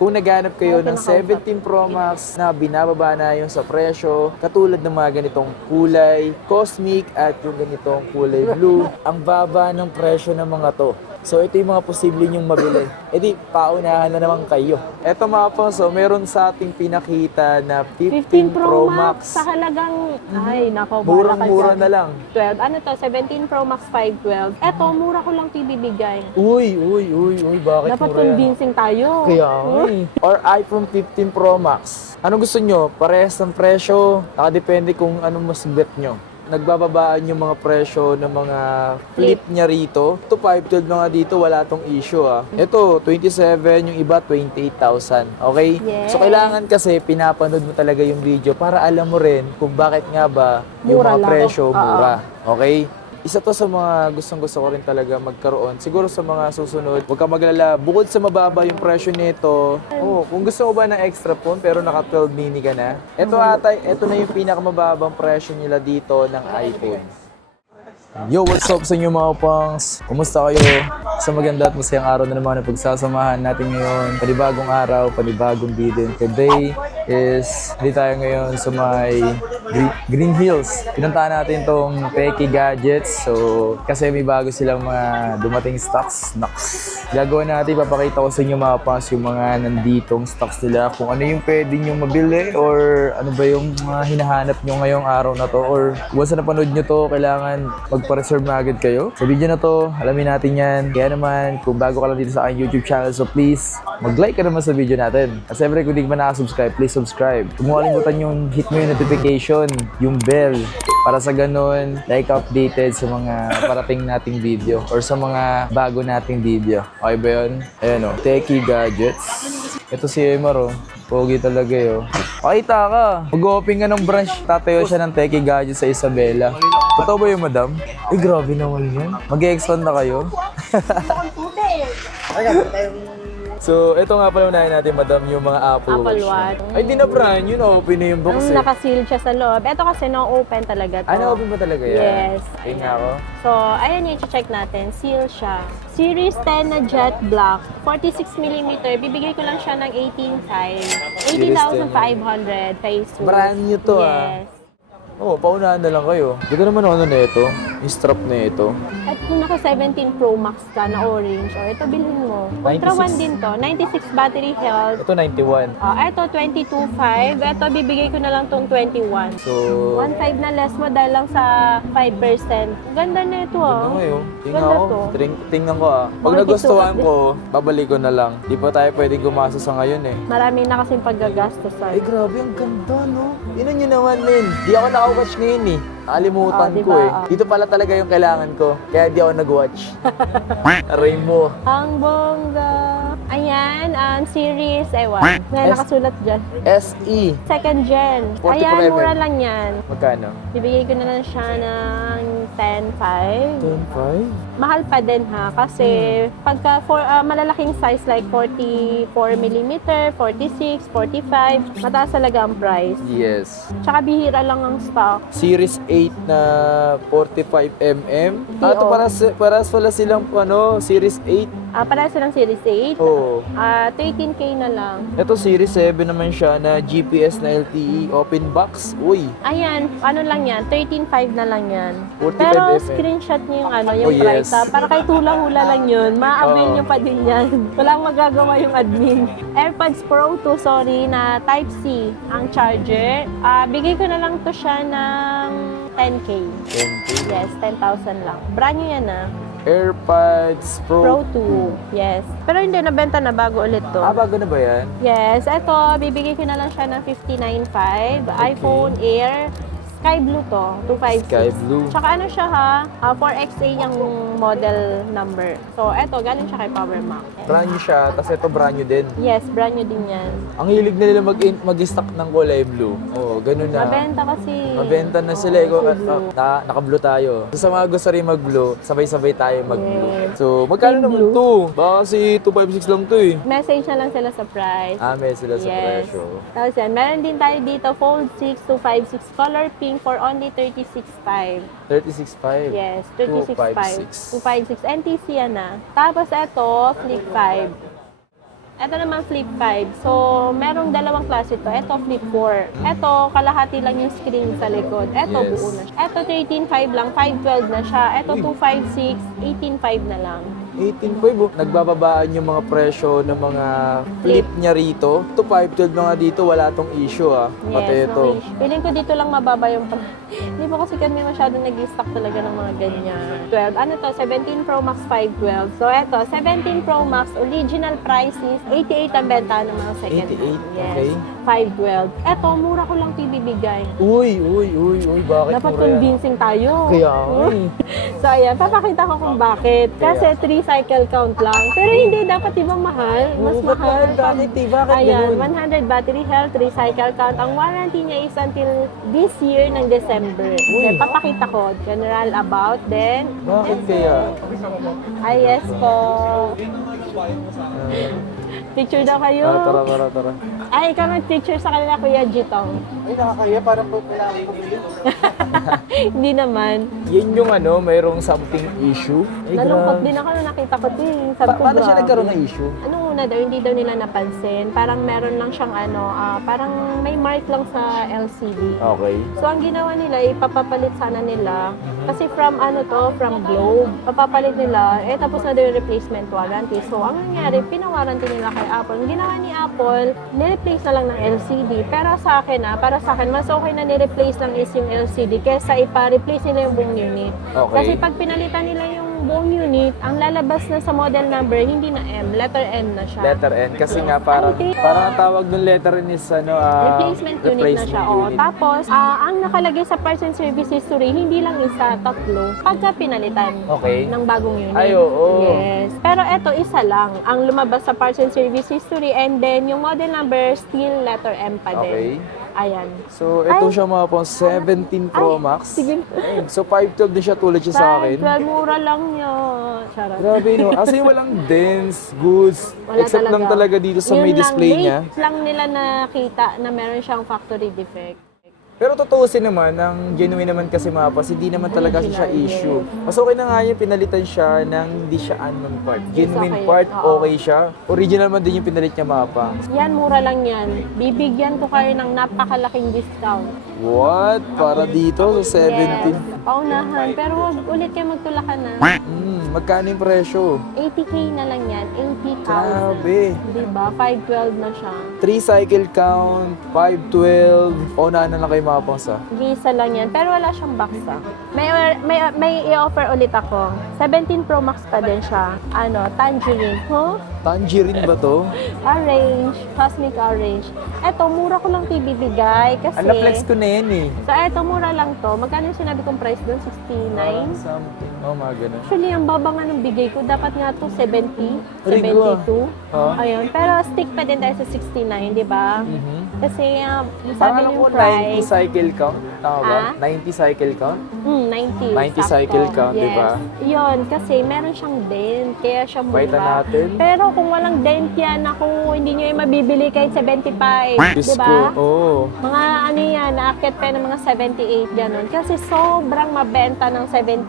Kung naghanap kayo ng 17 Pro Max na binababa na yung sa presyo, katulad ng mga ganitong kulay, cosmic at yung ganitong kulay blue, ang baba ng presyo ng mga to. So ito yung mga posible nyong mabili. E di, paunahan na naman kayo. Eto mga pangso, meron sa ating pinakita na 15 Pro Max. Sa halagang, ay nako, Murang-mura na lang. 12. Ano to? 17 Pro Max 512. Eto, mura ko lang ito ibibigay. Uy, bakit Dapat mura yan? convincing tayo. Kaya or iPhone 15 Pro Max. Ano gusto nyo? Parehas ng presyo. Nakadepende kung anong mas bet nyo. Nagbababaan yung mga presyo ng mga flip niya rito. Ito 512 na nga dito, wala tong issue Ito 27, yung iba 28,000. Okay? Yes. So kailangan kasi pinapanood mo talaga yung video para alam mo rin kung bakit nga ba yung Mura mga lang. presyo mura. Okay? Isa to sa mga gustong-gusto ko rin talaga magkaroon. Siguro sa mga susunod, huwag ka maglala. Bukod sa mababa yung presyo nito, kung gusto mo ba ng extra phone pero naka 12 mini ka na, ito na yung pinakamababang presyo nila dito ng iPhone. Yo, what's up sa inyo mga pangs? Kumusta kayo? Sa maganda at masayang araw na naman na pagsasamahan natin ngayon. Panibagong araw, panibagong video. Today is, hindi tayo ngayon sa may Green Hills. Pinuntahan natin tong Techie Gadgets. So, kasi may bago silang mga dumating stocks. Gagawin natin, papakita ko sa inyo mga pangs yung mga nanditong stocks nila. Kung ano yung pwede nyo mabili or ano ba yung mga hinahanap nyo ngayong araw na to. Or once na napanood nyo to, kailangan magpa-reserve na agad kayo. Sa video na to, alamin natin yan. Kaya naman, kung bago ka lang dito sa aking YouTube channel, so please, mag-like ka naman sa video natin. At siyempre, kung di ka ba nakasubscribe, please subscribe. Kung mo kalimutan yung hit mo yung notification, yung bell, para sa ganun, like updated sa mga parating nating video or sa mga bago nating video. Okay ba yun? Ayan o, Techie Gadgets. Ito si Emar Pogi talaga Pakita ka. Mag-open ka ng branch. Tatayo siya ng Techie Gadgets sa Isabela. Totoo ba yung madam? Ay, grabe naman yan. Mag-expand na kayo. So, ito nga pala unahin natin, madam, yung mga Apple Watch. Ay, di na brand yun. Open na yung box Nakaseal siya sa loob. Ito kasi no-open talaga to. Ano, open ba talaga yan? Yes. Ayun nga ako. So, ayan yung check natin. Seal siya. Series 10 na jet black, 46mm. Bibigay ko lang siya ng 18.5. 80,500 face two. Brand new to Yes. Paunahan na lang kayo. Dito naman ano na ito, yung strap na ito. At kung naka 17 Pro Max ka na orange, ito bilhin mo. Ultra 1 din to, 96 battery health. Ito 91. Ito 22.5. Ito bibigay ko na lang tong 21. So, 1.5 na less mo dahil lang sa 5%. Ganda na ito ano ngayon? Tingnan Ganda ko. to. Tingnan ko Pag nagustuhan ko, babalik ko na lang. Di pa tayo pwedeng gumasa sa ngayon Marami na kasing paggagastos Ay, grabe, ang ganda, no? Yun nyo naman, men. Di ako nakawatch ngayon Nakalimutan diba? ko Dito pala talaga yung kailangan ko. Kaya di ako nag-watch. Aray mo. Ang bongga. Ayan, ang series, ewan. May nakasulat dyan. SE. Second gen. 44 Ayan, mm. mura lang yan. Magkano? Bibigay ko na lang siya ng 10.5. 10.5? Mahal pa din kasi pagka malalaking size like 44mm, 46, 45, mataas talaga ang price. Yes. Tsaka bihira lang ang stock. Series 8 na 45mm. Ito paras pala silang Series 8. Para silang Series 8. Oo. 13K na lang. Ito Series 7 naman siya na GPS na LTE open box. Uy. Ayan, ano lang yan, 13.5 na lang yan. 45 Pero mm. screenshot niyo yung price yes. Para kahit hula-hula lang yun, ma-avail nyo pa din yan. Walang magagawa yung admin. AirPods Pro 2, na Type-C ang charger. Bigay ko na lang to siya ng 10K. 10K. Yes, 10,000 lang. Brand new yan AirPods Pro 2, yes. Pero hindi, nabenta na bago ulit to. Bago na ba yan? Yes, eto, bibigay ko na lang siya ng 59.5. iPhone Air, Sky Blue to, 256. Sky Blue. Tsaka ano siya 4XA yung model number. So, eto, galing siya kay PowerMac. Brand new siya, tapos ito brand new din. Yes, brand new din yan. Ang hilig na nila mag-stock ng kulay blue. Ganun na. Mabenta kasi. Mabenta na sila. Naka-blue tayo. So, sa mga gusto rin mag-blue, sabay-sabay tayo mag-blue. Yes. So, magkano Team naman blue. to? Baka kasi 256 lang to Message na lang sila sa price. May sila sa Yes. presyo. Tapos yan, meron din tayo dito, Fold 6 256 color pink for only 36.5. 36.5. Yes, 36.5. 256. 256. NTC yan Tapos ito, Flip 5. Ito naman flip 5. So, merong dalawang klase to. Ito flip 4. Ito, kalahati lang yung screen sa likod. Ito, Yes. buo na siya. Ito, 13.5 lang. 512 na siya. Ito, 256. 18.5 na lang. 18.5, nagbababaan yung mga presyo ng mga flip niya rito. Ito 512 na nga dito, wala tong issue Pati Yes, ito. no issue. Feeling ko dito lang mababa yung Hindi po kasi kami masyadong nag-stock talaga ng mga ganyan. 12. Ano to? 17 Pro Max 512. So, eto, 17 Pro Max, original price is 88 ang benta ng mga second 88, hand. Yes. okay. 512. Eto, mura ko lang ito ibibigay. Uy, bakit Dapat mura yan? convincing tayo. Kaya, So, ayan, papakita ko kung bakit. Kasi 3 cycle count lang. Pero hindi, dapat ibang mahal. Mas mahal. Bakit Bakit Ayan, ganun? 100 battery health, 3 cycle count. Ang warranty niya is until this year ng December. Then, papakita ko, general about. Then, Bakit kaya? yes po. Picture daw kayo. Tara. Ay, ikaw mag-picture sa kanila, Kuya Jitong. Ay, nakakaya, parang kailangan ko yun. Hindi naman. Yan yung mayroong something issue. Ay, Nalungkot grabe. din ako nung nakita ko ito. Sabi ko, Paano siya grabe. nagkaroon ng issue? Anong una daw, hindi daw nila napansin. Parang meron lang siyang parang may mark lang sa LCD. Okay. So, ang ginawa nila, ipapapalit sana nila. Kasi from from Globe. Papapalit nila, tapos na daw yung replacement warranty. So, ang nangyari, pinawarranty nila kay Apple. Ang ginawa ni Apple, nireplace na lang ng LCD. Pero sa akin, para sa akin, mas okay na nireplace lang is yung LCD kesa ipa-replace nila yung buong unit. Okay. Kasi pag pinalitan nila yung buong unit, ang lalabas na sa model number, hindi na M, letter N na siya. Letter N. Kasi nga parang ang tawag ng letter N is Replacement unit na siya. unit. Tapos, ang nakalagay sa parts and service history, hindi lang isa, tatlo. Pagka pinalitan Okay. ng bagong unit. Ay, oo. Yes. Pero eto, isa lang. Ang lumabas sa parts and service history and then yung model number, still letter M pa Okay. din. Ayan. So, ito Ay. siya mga po, 17 Pro Ay, Max. sige. Ayun. So, 512 din siya tulad siya sa akin. 12, mura lang yun. Charot. Grabe, no? As in, walang dents, goods, Wala except lang talaga dito sa may Yun lang, display niya. late lang nila nakita na meron siyang factory defect. Pero tutuusin naman, ang genuine naman kasi mapas, hindi naman talaga siya Original, issue. Mas okay na nga yung pinalitan siya ng hindi siya unknown part. Genuine okay. part, Oo. okay siya. Original man din yung pinalit niya mapa. Yan, mura lang yan. Bibigyan ko kayo ng napakalaking discount. What? Para dito sa 17? Yes, paunahan. Pero wag ulit kayo magtulakan na. Magkano yung presyo? 80K na lang yan. 80,000. Grabe. Diba? 512 na siya. 3 cycle count, 512. Unahan na lang kayo mapangsa. Visa lang yan. Pero wala siyang baksa. May i-offer ulit ako. 17 Pro Max pa din siya. Tangerine. Huh? Tangerine ba to? Orange. Cosmic orange. Eto, mura ko lang ito ibibigay. Kasi... Flex ko na yan eh. So, eto, mura lang to. Magkano yung sinabi kong price doon? 69? Something. Oh, mga ganun. Actually, ang baba nga ng bigay ko, dapat nga to 70, Rigo, 72. ah. Ayun. Pero stick pa din tayo sa 69, di ba? Kasi Parang sabi alam niyo ko yung 90 price. cycle count. Tama ba? Ah? 90 cycle count? 90. 90 sakto. cycle count, di ba? Yun, kasi meron siyang dent, kaya siya mura. Baita natin. Pero kung walang dent yan, ako, hindi nyo yung mabibili kahit 75. Diyos Di ko, ba? oo. Mga ano yan, naakit pa ng mga 78, ganun. Kasi sobrang mabenta ng 17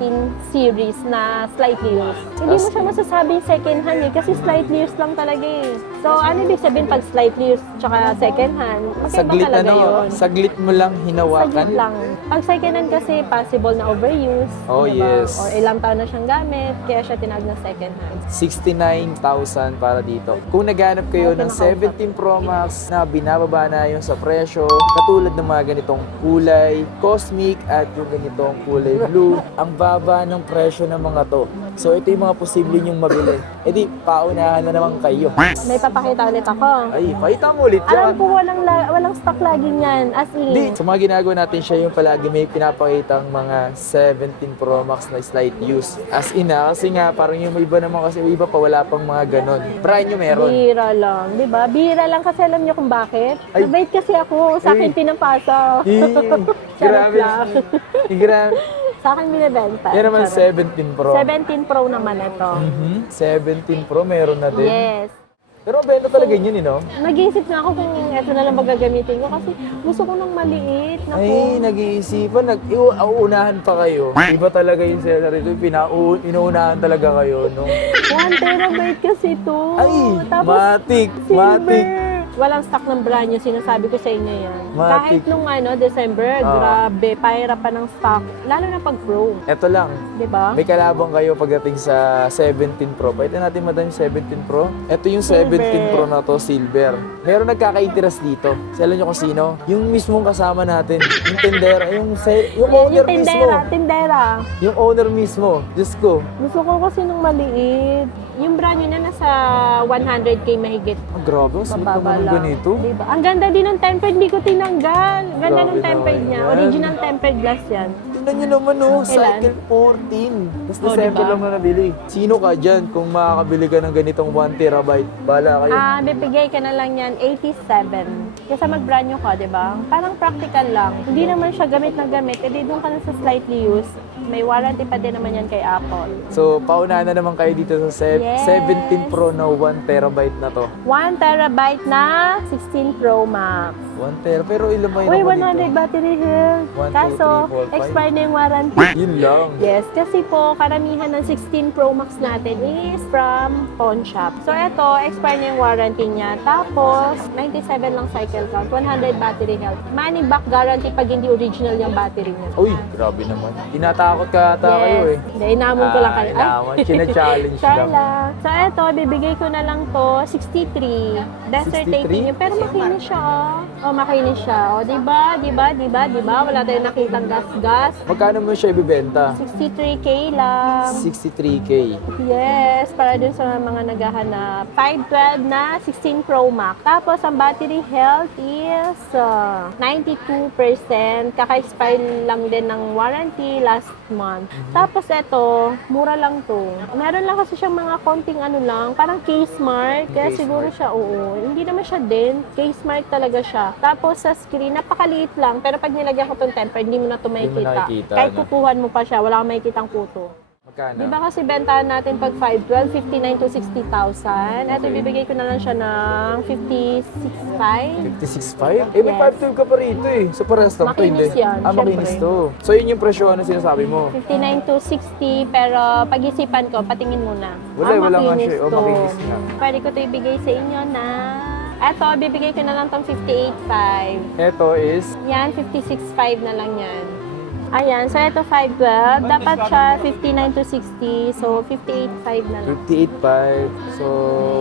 series na slightly used. Hindi mo siya masasabing second hand eh, kasi slightly used lang talaga eh. So, ano ibig sabihin pag slightly used tsaka second hand? Magkaiba Saglit talaga yun. saglit mo lang hinawakan. Saglit lang. Pag second hand kasi, possible na overuse. Oh, diba? yes. Or ilang taon na siyang gamit, kaya siya tinawag na second hand. 69,000 para dito. Kung naghanap kayo ng 17 Pro Max na binababa na yung sa presyo, katulad ng mga ganitong kulay, cosmic at yung ganitong kulay blue, ang baba ng presyo ng mga to. So ito yung mga posible nyong mabili. E di, paunahan na naman kayo. May papakita ulit ako. Ay, pakita mo ulit Alam yan. ko walang stock lagi niyan. As in, Di, sa mga ginagawa natin siya yung palagi may pinapakitang mga 17 Pro Max na slight use. As in kasi nga parang yung iba naman kasi yung iba pa wala pang mga ganon. Brand nyo meron. bihira lang. Di ba? Bihira lang kasi alam niyo kung bakit. Ay. Mabait kasi ako. Sa akin pinapasa. Grabe. lang. Grabe. Sa akin binibenta. Yan naman Charot. 17 Pro. 17 Pro naman ito. 17 Pro meron na din. Yes. Pero mabenta talaga yun, no? Nag-iisip na ako kung ito na lang ba gagamitin ko kasi gusto ko ng maliit na Ay, phone. nag-iisipan, uunahan pa kayo. Iba talaga yung seller ito, inuunahan talaga kayo, no? 1 terabyte kasi to. Ay, Tapos, matik, silver. matik. Walang stock ng brand new, sinasabi ko sa inyo yan. Matik. Kahit nung December, grabe, pahirap pa ng stock. Lalo na pag Pro, Ito lang, di ba? may kalabang kayo pagdating sa 17 Pro. Pwede natin madam yung 17 Pro. Ito yung 17 Pro na to, silver. Meron nagkaka-interest dito. Sa alam nyo kung sino? Yung mismong kasama natin. Yung tendera, yung owner Yung mismo. tindera. Yung owner mismo. Diyos ko. Gusto ko kasi nung maliit. Yung brand new na nasa 100k mahigit. Ang grabe, ang sweet Mababa naman ng lang. ganito. Diba? Ang ganda din ng tempered, hindi ko tinanggal. Ang ganda ng Grabe tempered naman niya. yan. Original tempered glass yan. Tingnan nyo naman, oh, Kailan? Cycle 14. Tapos Oh, December diba? lang na nabili. Sino ka dyan kung makakabili ka ng ganitong 1 terabyte? Bala kayo. Bibigay ka na lang yan 87. Kasi mag-brand new ka, di ba? Parang practical lang. Hindi naman siya gamit na gamit. Edi doon ka na sa slightly used. May warranty pa din naman yan kay Apple. So, paunahan na naman kayo dito sa Yes. 17 Pro na 1 terabyte na to. 1 terabyte na 16 Pro Max. 1 tera, pero ilan ba yun Uy, ako 100 dito? battery health. 1, 2, Kaso, 3, 4, 5. expired na yung warranty. Yun lang. Yes, kasi po, karamihan ng 16 Pro Max natin is from pawn shop. So, ito, expired na yung warranty niya. Tapos, 97 lang cycle count, 100 battery health. Money back guarantee pag hindi original yung battery niya. Uy, grabe naman. Tinatakot ka ata kayo eh. Hindi, inamon ko lang kayo. Inaman. China-challenge Char lang. lang. So, eto, bibigay ko na lang to, 63. Desert 63? titanium. Pero makinis siya, oh. Oh, makinis siya. Oh, diba? Wala tayong nakitang gas-gas. Magkano mo siya ibibenta? 63K lang. 63K. Yes, para dun sa mga naghahanap. 512 na 16 Pro Max. Tapos, ang battery health is 92%. Kaka-expire lang din ng warranty last month. Tapos, eto, mura lang to. Meron lang kasi siyang mga konting parang case mark. Kaya Case siguro mark. siya, oo. Hindi naman siya din. Case mark talaga siya. Tapos, sa screen, napakaliit lang. Pero pag nilagyan ko tong temper, hindi mo na to Hindi mo makikita. nakikita, Kahit no? kukuhan mo pa siya, wala kang makikitang puto. Magkano? Di ba kasi bentahan natin pag 512, 59 to 60,000. Ito, Okay. bibigay ko na lang siya ng 56,500. 56.5? Eh, may Yes. 512 ka pa rito eh. So, parehas lang to, hindi? Makinis yan, Makinis syempre. to. So, yun yung presyo na sinasabi mo? 59 to 60, pero pag-isipan ko, patingin muna. Wala nga makinis siya. Oh, to. makinis nga. Pwede ko ito ibigay sa inyo na... Ito, bibigay ko na lang tong 58,500. Ito is Yan, 56,500 na lang yan. Ayan, so ito 512. Dapat siya 59 to 60. So, 58,500 na lang. 58.5. So,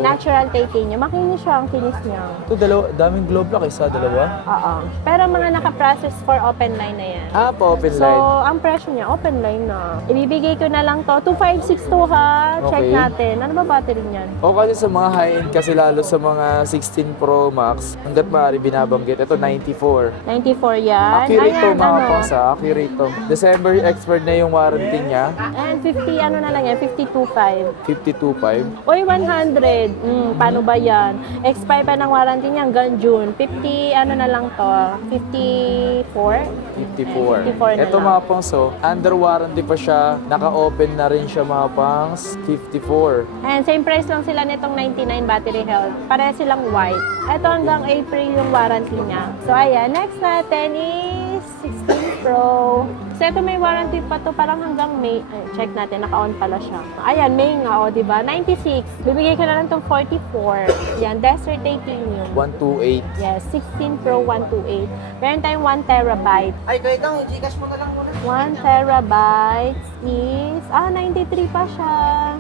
Natural titanium. Makinis siya ang kinis niya. ito daming globe lock isa, dalawa. Oo. Pero mga naka-process for open line na yan. Ah, pa-open So, line. ang presyo niya, open line na. Ibibigay ko na lang to. 2,562 ha. Check Okay. natin. Ano ba battery niyan? O kasi sa mga high-end, kasi lalo sa mga 16 Pro Max, hanggat maaari binabanggit. Ito, 94. 94 yan. Accurate to Ayan, mga ano. pangsa, accurate to. December expired na yung warranty niya. And 50, ano na lang yan, 52,500. 52.5. Uy, 100. Paano ba yan? Expire pa ng warranty niya hanggang June. 50, ano na lang to? 54? 54. 54 na Ito lang. mga pangs, under warranty pa siya. Naka-open na rin siya mga pangs. 54. And same price lang sila nitong 99 battery health. Pareha silang white. Ito hanggang April yung warranty niya. So ayan, next natin is 16 Pro. So ito may warranty pa to parang hanggang May. Ay, check natin, naka-on pala siya. Ayan, May nga, o diba? 96. Bibigay ko na lang tong 44. Yan, Desert Titanium. 128. Yes, 16 Pro 128. Meron tayong 1 terabyte. Ay, kaya ikaw, Gcash mo na lang muna. 1 terabyte is, 93 pa siya.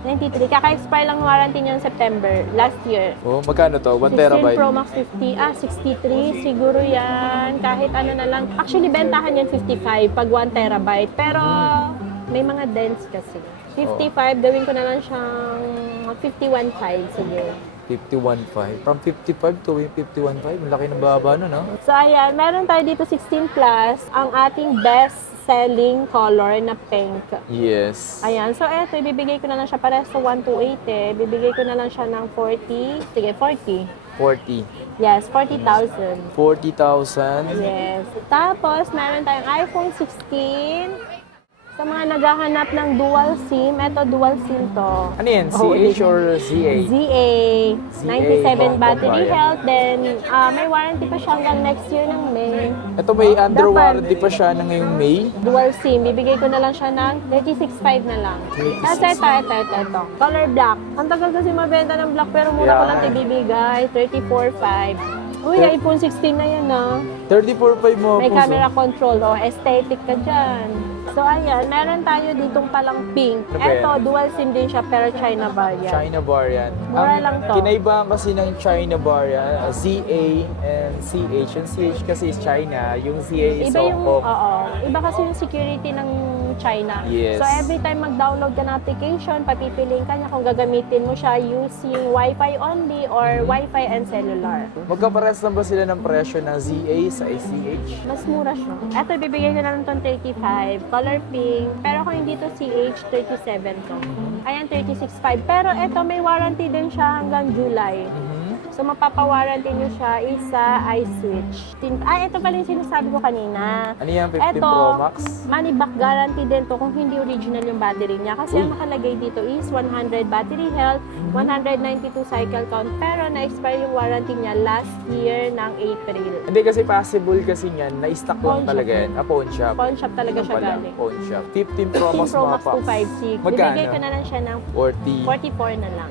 93. Kaka-expire lang ng warranty niya ng September, last year. Oh, magkano to? 1 16 terabyte. Pro Max 50, 63, siguro yan. Kahit ano na lang. Actually, bentahan yan 55 pag 1 terabyte. Pero, may mga dents kasi. 55, gawin ko na lang siyang 51.5 siguro. 51.5. From 55 to 51.5. Malaki ng baba nun, no? So, ayan, meron tayo dito 16 plus, ang ating best-selling color na pink. Yes. Ayan, so eto, ibibigay ko na lang siya para sa 128 eh. Ibibigay ko na lang siya ng 40. Sige, 40. 40. Yes, 40,000. 40,000. Yes. Tapos, meron tayong iPhone 16. So, Sa mga naghahanap ng dual SIM, eto dual SIM to. Ano yan? Oh, CH or ZA? ZA, 97 battery Bayan. health, then may warranty pa siya hanggang next year ng May. Ito may under Dapat. warranty pa siya na ngayong May. Dual SIM, bibigay ko na lang siya ng 36.5 na lang. Tapos ito. Color black. Ang tagal kasi mabenta ng black pero mura ko Yeah. lang ibibigay, 34.5. Uy, iPhone 16 na yan ah. 34.5 mo. May puso. camera control o aesthetic ka dyan. So ayan, meron tayo ditong palang pink. Ano ba Ito, yan? dual SIM din siya pero China variant. China bar yan. Mura Ang lang to. kinaibahan kasi ng China bar yan, ZA and CH. Yung CH kasi is China, yung ZA is Iba Hong yung, Kong. iba kasi yung security ng China. Yes. So every time mag-download ka ng application, papipiliin ka niya kung gagamitin mo siya using Wi-Fi only or Wi-Fi and cellular. Magkapares lang ba sila ng presyo ng ZA sa CH? Mas mura siya. Ito, bibigyan ko na lang itong 35, color pink. Pero kung hindi to CH, 37 to. Ayan, 36.5. Pero ito, may warranty din siya hanggang July. So, mapapawarranty nyo siya is sa iSwitch. Ito pala yung sinasabi ko kanina. Ano yan, 15 Ito, Pro Max? money back guarantee din to kung hindi original yung battery niya. Kasi Uy. ang nakalagay dito is 100 battery health, 192 cycle count. Pero na-expire yung warranty niya last year ng April. Hindi kasi possible kasi yan, na-stock lang Pawn talaga shop. yan. Pawn shop. Pawn shop talaga siya Pala, galing. pawn shop. 15 Pro Max 15 Pro mga Max packs. 256. Magkano? Bibigay ko na lang siya ng 40. 44 na lang.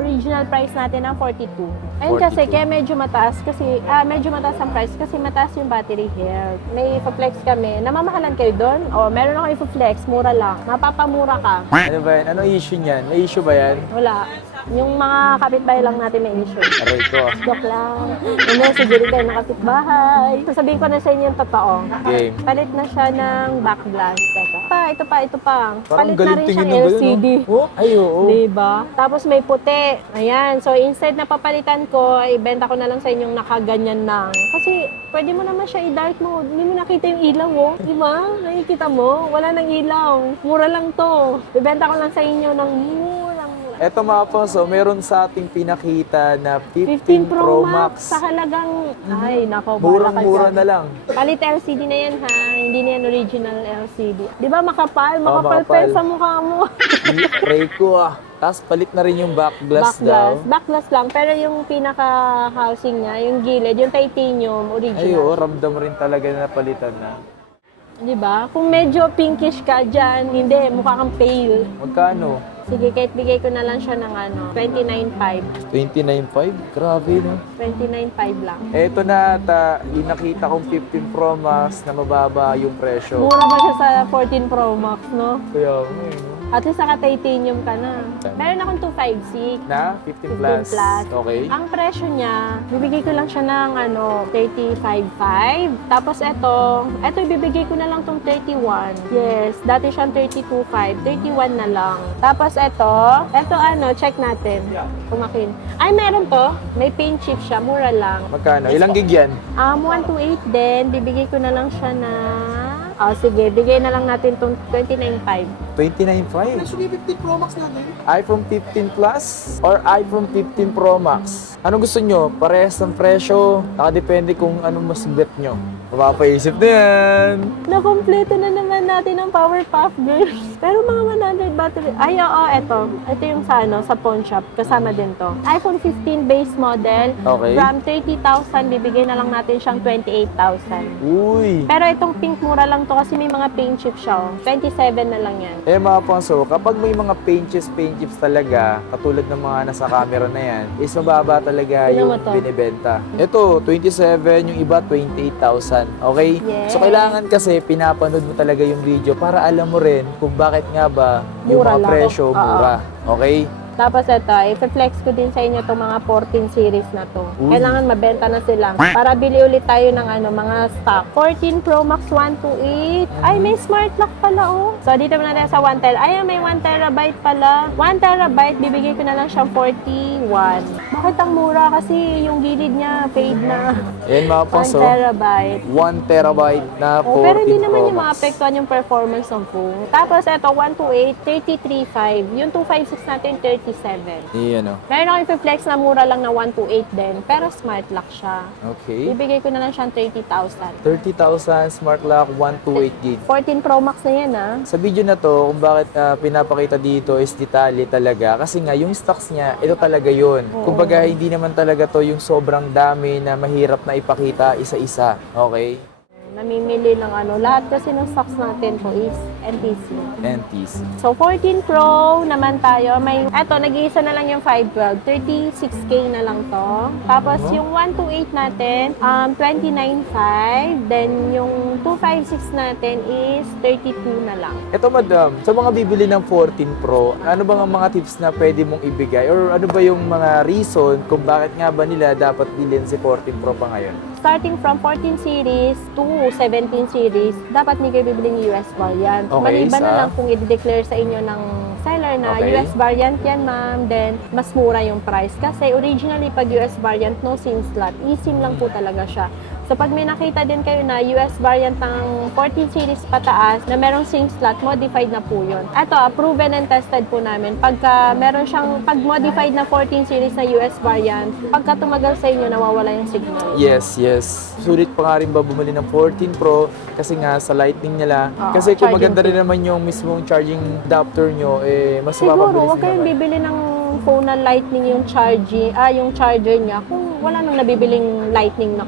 Original price natin ng 42. Ayun 42. kasi kaya medyo mataas ang price kasi mataas yung battery health. May ipa-flex kami. Namamahalan kayo doon? O meron ako ipa-flex, mura lang. Mapapamura ka. Ano ba yan? Anong issue niyan? May issue ba yan? Wala. Yung mga kapitbahay lang natin may issue. Aray ko. Joke lang. Hindi, siguro kayo ng kapitbahay. Sasabihin ko na sa inyo yung totoo. Game. Palit na siya ng back glass. Ito pa. Parang Palit na galing rin tingin siyang ng gano'n, LCD. no? Oh, ay, oo. Diba? Tapos may puti. Ayan. So, instead na papalitan ko, ibenta ko na lang sa inyong nakaganyan lang. Kasi, pwede mo naman siya i-dark mode. Hindi mo nakita yung ilaw, oh. Diba? Nakikita mo? Wala nang ilaw. Mura lang to. Ibenta ko lang sa inyo ng murang. Eto mga Ponso, meron sa ating pinakita na 15 Pro Max. Sa halagang, ay, nako, Murang-mura na lang. Palit LCD na yan, ha? Hindi na yan original LCD. Di ba makapal? Oo, Makapal makapal. pa sa mukha mo. Pray ko ah. Tapos palit na rin yung back glass daw. Back glass lang. Pero yung pinaka-housing niya, yung gilid, yung titanium, original. Ay, oo, ramdam rin talaga na palitan na. Di ba? Kung medyo pinkish ka dyan, hindi, mukha kang pale. Magkano? Sige, kahit bigay ko na lang siya ng 29.5. 29.5? Grabe, no? 29.5 lang. Eto na, yung nakita kong 15 Pro Max na mababa yung presyo. Mura pa siya sa 14 Pro Max, no? Kaya, no? At least naka-titanium ka na. Meron akong 256. Na? 15 15 plus? plus. Okay. Ang presyo niya, bibigay ko lang siya ng 35.5. Tapos ito ibibigay ko na lang tong 31. Yes, dati siyang 32.5. 31 na lang. Tapos ito check natin. Kumakin. Ay, meron to. May paint chip siya, mura lang. Magkano? Ilang gig yan? 128 din. Bibigay ko na lang siya na sige, bigay na lang natin tong 29.5. 29.5? Actually, 15 Pro Max natin. iPhone 15 Plus or iPhone 15 Pro Max? Ano gusto nyo? Parehas ng presyo? Nakadepende kung anong mas bet nyo. Mapapaisip na yan. Nakompleto na naman natin ang Powerpuff Girls. Pero mga 100 battery. Ay, oo, ito. Ito yung sa pawn shop. Kasama din to. iPhone 15 base model. Okay. From 30,000, bibigay na lang natin siyang 28,000. Uy! Pero itong pink mura lang to kasi may mga paint chip siya. 27 na lang yan. Eh mga Ponso, kapag may mga paint chips talaga, katulad ng mga nasa camera na yan, is mababa talaga Tingnan yung mo to. binibenta. Ito, 27, yung iba 28,000. Okay? Yes. So kailangan kasi pinapanood mo talaga yung video para alam mo rin kung bakit nga ba yung Mura mga lang. presyo Oo. mura. Okay? Tapos ito, i-flex ko din sa inyo itong mga 14 series na to. Uy. Kailangan mabenta na sila. Para bili ulit tayo ng mga stock. 14 Pro Max 128. Ay, may smart lock pala, oh. So, dito muna tayo sa 1 TB. Ay, may 1 terabyte pala. 1 terabyte, bibigay ko na lang siyang 41. Bakit ang mura? Kasi yung gilid niya paid na Ayan mga 1 pangs, oh. terabyte. 1 terabyte na 14 Oh, pero hindi naman Pro yung Max. maapektuhan yung performance ng phone. Tapos ito, 128, 33.5. Yung 256 natin, 37. Iyan oh. Meron ako yung flex na mura lang na 128 din, pero smart lock siya. Okay. Ibigay ko na lang siyang 30,000. 30,000 smart lock, 128 gig. 14 Pro Max na yan, ah. Sa video na to, kung bakit pinapakita dito is detalye talaga. Kasi nga, yung stocks niya, ito talaga yun. Oo. Kumbaga, hindi naman talaga to yung sobrang dami na mahirap na ipakita isa-isa. Okay? Namimili ng ano. Lahat kasi ng stocks natin po is NTC. NTs. So, 14 Pro naman tayo. Eto, nag-iisa na lang yung 512. 36K na lang to. Tapos, yung 128 natin, 29.5. Then, yung 256 natin is 32 na lang. Ito madam, sa mga bibili ng 14 Pro, ano bang ang mga tips na pwede mong ibigay? Or ano ba yung mga reason kung bakit nga ba nila dapat bilhin si 14 Pro pa ngayon? Starting from 14 series to 17 series, dapat hindi kayo bibiling US variant. Okay, Maliban na sa- lang kung i-declare sa inyo ng seller na Okay. US variant yan, ma'am, then mas mura yung price. Kasi originally, pag US variant, no SIM slot. eSIM lang po talaga siya. So, pag may nakita din kayo na US variant ng 14 series pataas na merong SIM slot, modified na po yun. Ito, proven and tested po namin. Pagka meron siyang, pag modified na 14 series na US variant, pagka tumagal sa inyo, nawawala yung signal. Yes, yes. Sulit pa nga rin ba bumili ng 14 Pro kasi nga sa lightning nila. Oo, Kasi kung charging maganda rin pin. naman yung mismong charging adapter nyo, eh, mas Siguro, mapabilis huwag din kayong naman. bibili ng phone na lightning yung yung charger niya kung wala nang nabibiling lightning na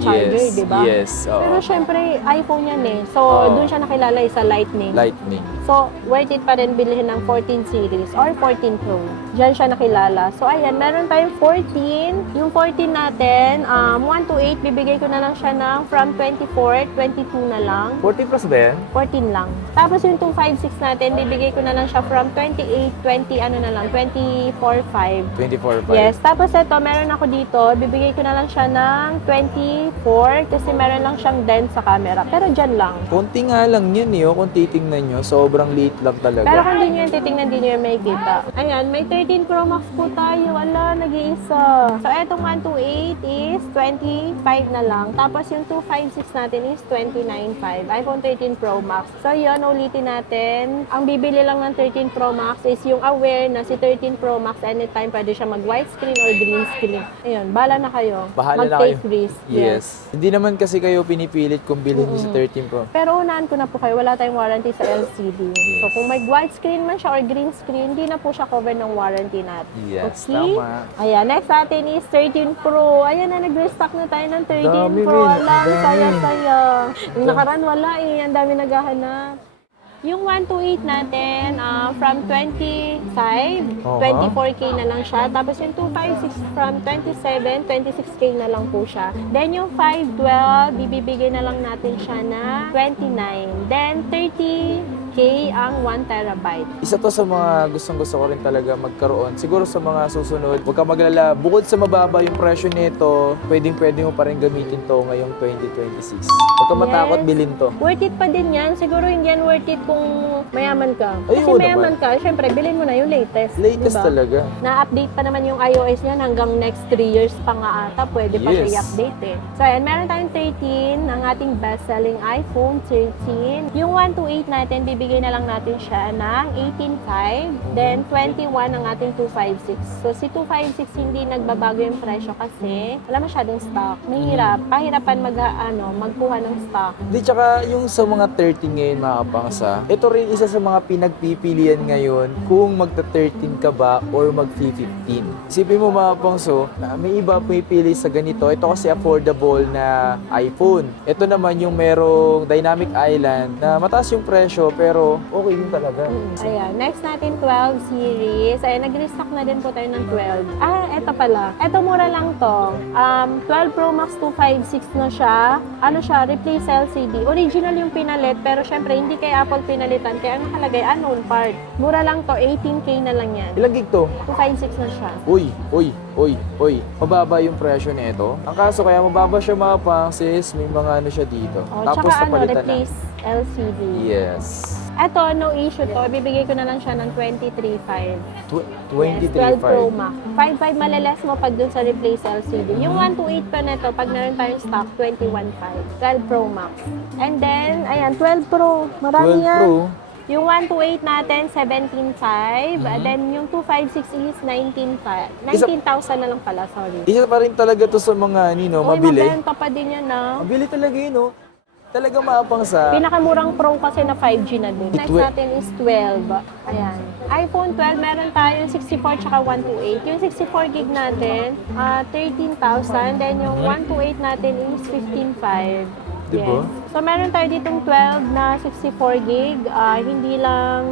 charger, Yes, di ba? yes. oo. Pero syempre, iPhone yan eh. So, Oo. doon siya nakilala sa lightning. Lightning. So, worth it pa rin bilhin ng 14 series or 14 Pro. Diyan siya nakilala. So, ayan, meron tayong 14. Yung 14 natin, 1 to 8, bibigay ko na lang siya ng from 24, 22 na lang. 14 Plus ba yan? 14 lang. Tapos yung 256 natin, bibigay ko na lang siya from 28, 20, ano na lang, 24.5. 24.5. Yes. Tapos ito, meron ako dito, bibigay ko na lang siya ng 24 kasi meron lang siyang dent sa camera. Pero dyan lang. Konti nga lang yan eh, oh, kung titingnan nyo. Sobrang liit lang talaga. Pero kung di nyo yung titingnan, di nyo yung makikita. Ayan, may 13 Pro Max po tayo. Ala, nag-iisa. So, etong 128 is 25 na lang. Tapos yung 256 natin is 29.5. iPhone 13 Pro Max. So, yun, ulitin natin. Ang bibili lang ng 13 Pro Max is yung aware na si 13 Pro Max anytime pwede siya mag-white screen or green screen. Ayun, bahala na kayo. Bahala na Mag-take kayo. risk. Yes. Hindi naman kasi kayo pinipilit kung bilhin nyo si 13 Pro. Pero unahan ko na po kayo, wala tayong warranty sa LCD. So kung may white screen man siya or green screen, hindi na po siya cover ng warranty natin. Yes, Okay? tama. Ayan, next natin is 13 Pro. Ayan na, nag-restock na tayo ng 13 Dami, Pro. Min. Alam, Dami. saya-saya. Yung nakaraan, wala eh. Ang dami naghahanap. Yung 128 natin, from 25, Oo. 24K na lang siya. Tapos yung 256 from 27, 26K na lang po siya. Then yung 512, bibibigay na lang natin siya na 29. Then 30K ang 1 terabyte. Isa to sa mga gustong-gusto ko rin talaga magkaroon. Siguro sa mga susunod, huwag ka maglala. Bukod sa mababa yung presyo nito, pwedeng-pwede mo pa rin gamitin to ngayong 2026. Huwag ka matakot Yes. bilhin to. Worth it pa din yan. Siguro hindi yan worth it kung mayaman ka. Ay, Kasi oo mayaman naman. ka, syempre, bilhin mo na yung latest. Latest diba? talaga. Na-update pa naman yung iOS niyan hanggang next 3 years pa nga ata. Pwede pa siya Yes. i-update eh. So, ayan, meron tayong 13 ng ating best-selling iPhone 13. Yung 128 natin, bibigay na lang natin siya ng 18.5. Then, 21 ang ating 256. So, si 256 hindi nagbabago yung presyo kasi wala masyadong stock. Mahirap. Pahirapan magkuha ng stock. Di tsaka yung sa mga 30 ngayon mga kapangsa, ito rin isa sa mga pinagpipilian ngayon kung magta-13 ka ba or mag-15. Isipin mo mga kapangso, na may iba pumipili sa ganito. Ito kasi affordable na iPhone. Ito naman yung merong Dynamic Island na mataas yung presyo pero okay din talaga. Ayan, next natin 12 series. Ayan, nag-restock na din po tayo ng 12. Eto pala. Eto mura lang to. 12 Pro Max 256 na siya. Ano siya, replace LCD. Original yung pinalit, pero syempre hindi kay Apple pinalitan. Kaya ang nakalagay, unknown part. Mura lang to, 18K na lang yan. Ilang gig to? 256 na siya. Uy, mababa yung presyo nito. Ang kaso kaya mababa siya mga pangs is may mga ano siya dito. O, Tapos tsaka napalitan na. replace LCD. Yes. Eto, no issue to. Bibigay ko na lang siya ng 23.5. 23.5. Yes, 12 Pro Max. 5.5 maliles mo pag dun sa replace LCD. Yung 128 pa nito, pag meron tayong stock, 21.5. 12 Pro Max. And then, ayan, 12 Pro. 12 Marami yan. Pro. Yung 128 natin, 17.5. And then, yung 256 is 19.5. 19,000 na lang pala, sorry. Isa pa rin talaga to sa mga, Uy, mabili. mabenta pa din yan, ah. Mabili talaga yun, no? Talagang maapang sa... Pinakamurang Pro kasi na 5G na din. Next natin is 12. Ayan. iPhone 12, meron tayong 64 tsaka 128. Yung 64 gig natin, 13,000. Then yung 128 natin is 15,500. Diba? Yes. So meron tayo ditong 12 na 64 gig. Hindi lang...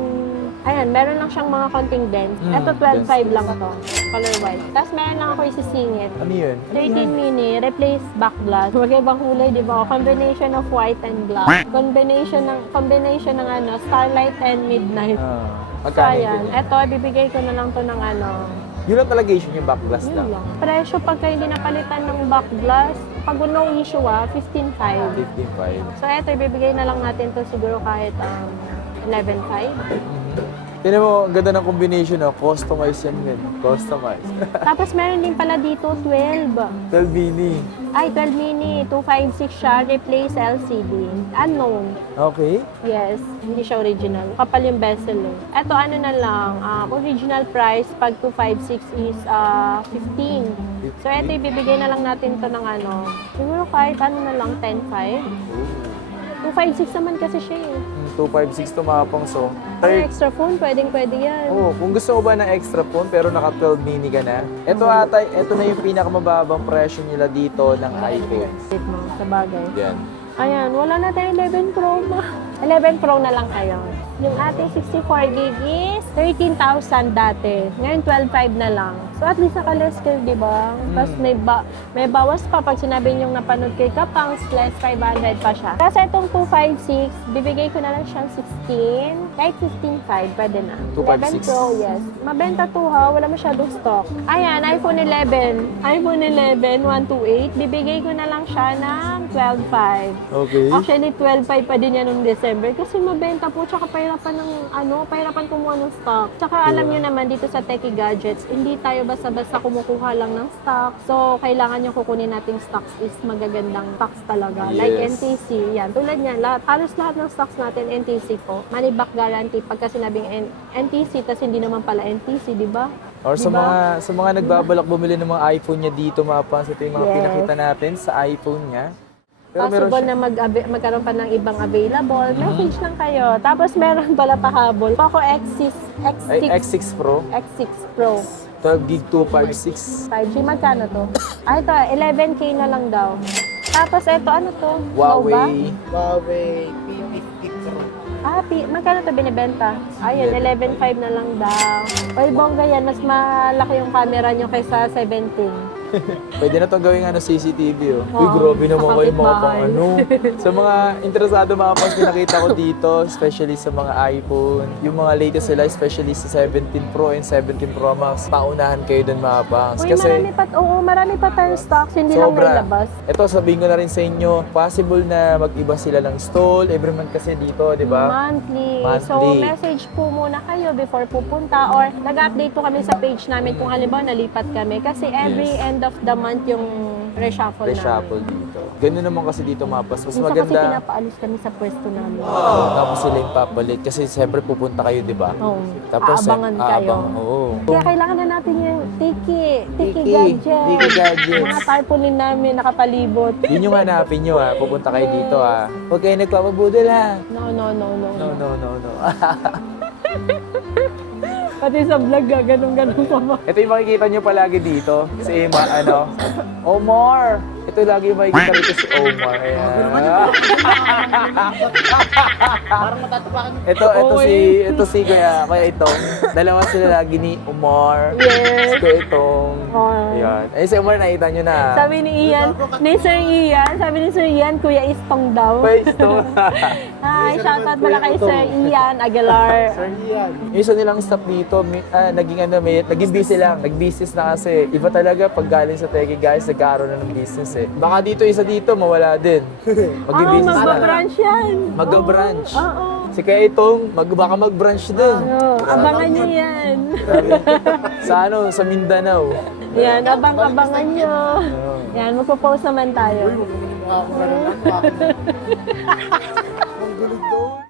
Ayan, meron lang siyang mga konting dents. Ito 12.5 lang to, color white. Tapos meron lang ako isisingit. Ano yun? 13 mini, replace back glass. Magkaibang kulay, di ba? Combination of white and black. Combination ng starlight and midnight. So, Magkano ayan. yun? Ito, bibigay ko na lang to ng Yun ang talaga issue yung back glass yun lang. lang. Presyo pagka hindi napalitan ng back glass, pag no issue 15.5. 15.5. So, ito, ibibigay na lang natin to siguro kahit 11.5. Tinan mo, ang ganda ng combination, no? Customize yan, men. Customize. Tapos meron din pala dito 12. 12 mini. Ay, 12 mini, 256 siya, replace LCD. Unknown. Okay. Yes, hindi siya original. Kapal yung bezel eh. Ito ano na lang, original price pag 256 is 15. So ito ibibigay na lang natin to ng siguro kahit na lang 10.5. 256 naman kasi siya eh. 256 tumapang, so... Ang extra phone, pwede yan. Oh, kung gusto mo ba ng extra phone pero naka 12 mini ka na, ito na yung pinakamababang presyo nila dito ng iPhone. Wait mo, sa bagay. Yan. Ayan, wala na tayong 11 Pro ma. 11 Pro na lang kayo. Yung ating 64 gig is 13,000 dati. Ngayon 12.5 na lang. So at least naka-less kayo, di ba? Tapos may bawas pa pag sinabi niyong napanood kay Kapangs, less 500 pa siya. Kasi itong 256, bibigay ko na lang siyang 16. Kahit 15.5, pwede na. 11 256. Pro, yes. Mabenta to ha, wala masyadong stock. Ayan, iPhone 11. iPhone 11, 128. Bibigay ko na lang siya ng 12.5. Okay. Actually, 12.5 pa din yan noong December kasi mabenta po tsaka pahirapan pahirapan kumuha ng stock. Tsaka alam nyo naman dito sa Techie Gadgets, hindi tayo basta-basta kumukuha lang ng stock. So, kailangan yung kukunin nating stocks is magagandang stocks talaga. Like Yes. NTC, yan. Tulad niyan, halos lahat ng stocks natin NTC po. Money back guarantee pagka sinabing NTC, tas hindi naman pala NTC, di ba? Or sa Diba? mga nagbabalak bumili ng mga iPhone niya dito, mapansin ito yung mga Yes. pinakita natin sa iPhone niya. Pero meron Possible siya, na magkaroon pa ng ibang available. Message lang kayo. Tapos meron pala pahabol. Poco X6, X6 Pro, X6 Pro. 12 gig 256. 5G, magkano to? Ito, 11K na lang daw. Tapos ito, ano to? Nova? Huawei. Huawei P50 Pro. Magkano to binibenta? Ayun, 11.5 na lang daw. Well, bongga yan. Mas malaki yung camera nyo kaysa 17. Pwede na itong gawing CCTV, oh. Uy, Oo, grabe naman sa kayo mga kapitbahay. Sa mga interesado mga pas, pinakita ko dito, especially sa mga iPhone. Yung mga latest sila, especially sa 17 Pro and 17 Pro Max, paunahan kayo dun mga pas. Uy, marami pa tayong stocks. Hindi lang nailabas. Ito, sabihin ko na rin sa inyo, possible na mag-iba sila ng stall every month kasi dito, di ba? Monthly. So, Monthly. message po muna kayo before pupunta or nag-update po kami sa page namin kung halimbawa nalipat kami. Kasi every Yes. end of the month yung reshuffle Reshuffle dito. Ganun naman kasi dito mga pas. Mas Minsan kasi maganda. pinapaalis kami sa pwesto namin. Tapos sila yung papalit kasi siyempre pupunta kayo, di ba? Oo. Tapos Aabangan kayo. Oo. Kaya kailangan na natin yung Tiki Tiki Gadgets. Gadgets. Mga tarpaulin namin nakapalibot. Yun yung hanapin nyo ha. Pupunta kayo dito ha. Huwag kayo nagpapabudol ha. No. No. Pati sa vlog, ganun pa ba? Ito yung makikita nyo palagi dito. Si Omar. Ito lagi yung makikita rito si Omar. Ayan. Parang matatapakan. Ito si Kuya Itong. Dalawa sila lagi ni Omar. Yes. Si Kuya Itong. Omar. Ayan. Ay, si Omar nakita nyo na. Sabi ni Sir Ian, Kuya Istong daw. Pwesto. Hi, shoutout pala kay Sir Ian Aguilar. Sir Ian. Yung isa nilang staff dito, naging busy lang. Nag-business na kasi. Iba talaga pag galing sa Techie guys, nagkaroon na ng business konti. Baka dito isa dito, mawala din. Mag-business na. magbabranch yan. Mag-branch. Oo. Si kaya itong, baka mag-branch din. Abangan nyo yan. Sa sa Mindanao. Yan, abangan nyo. Yan, magpo-post naman tayo. Mukha ko ganun. Ang gulo to.